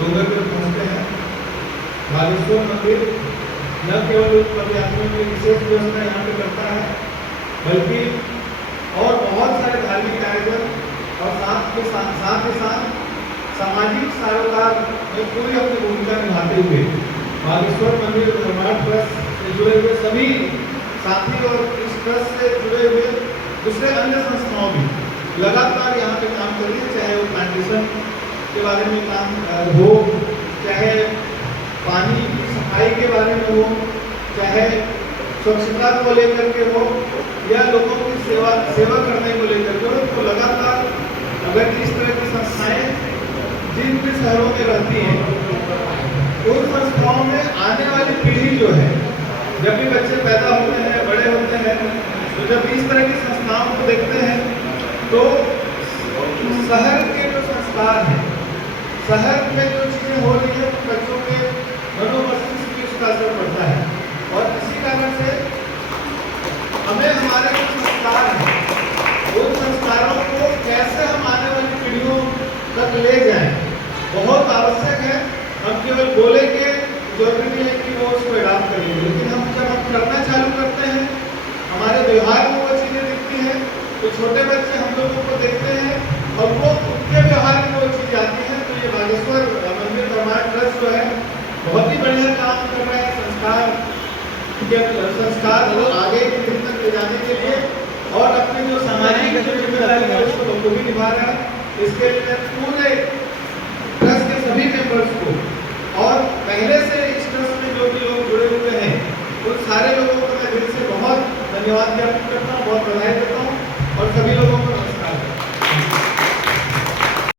डोंगर पे पहुँचते हैं। बागेश्वर मंदिर न केवल पदयात्रियों की विशेष व्यवस्था यहाँ पे करता है, बल्कि और बहुत सारे धार्मिक कार्यक्रम और साथ ही साथ सामाजिक सरोकार में पूरी अपनी भूमिका निभाते हुए बागेश्वर मंदिर निर्माण ट्रस्ट से जुड़े हुए सभी साथी और इस ट्रस्ट से जुड़े हुए दूसरे अन्य संस्थाओं भी लगातार यहाँ पे काम कर रही है, चाहे वो प्लांटेशन के बारे में काम हो, चाहे पानी की सफाई के बारे में हो, चाहे स्वच्छता को लेकर के हो, या लोगों की सेवा करने को लेकर के हो। तो लगातार अगर इस तरह की संस्थाएं जिन भी शहरों में रहती हैं, उन संस्थाओं में आने वाली पीढ़ी जो है, जब भी बच्चे पैदा होते हैं, बड़े होते हैं, तो जब इस तरह की संस्थाओं को देखते हैं तो शहर के जो संस्कार हैं, शहर में जो चीज़ें हो रही है, बच्चों के मनोमस्तिष्क भी उसका असर पड़ता है। और इसी कारण से हमें हमारे जो संस्कार हैं, उन संस्कारों को कैसे हम आने वाली पीढ़ियों तक ले जाएं, बहुत आवश्यक है। हम केवल बोले के जरूरी नहीं है कि वो उसको अडॉप्ट करेंगे, लेकिन हम जब हम करना चालू करते हैं, हमारे व्यवहार में वो चीज़ें दिखती हैं, तो छोटे बच्चे हम लोगों को देखते हैं और वो उनके व्यवहार में वो चीज़ आती है। तो ये बागेश्वर मंदिर निर्माण ट्रस्ट जो है बहुत ही बढ़िया काम कर रहा है संस्कार को आगे की दिन तक ले जाने के लिए, और अपनी जो सामाजिक जिम्मेदारी है उसको बखूबी निभा रहा है। इसके लिए पूरे ट्रस्ट के सभी मेंबर्स को और पहले से इस ट्रस्ट में जो भी लोग जुड़े हुए हैं, उन सारे लोगों को मैं दिल से बहुत धन्यवाद ज्ञापित करता हूँ, बहुत बधाई देता हूँ, और सभी लोगों को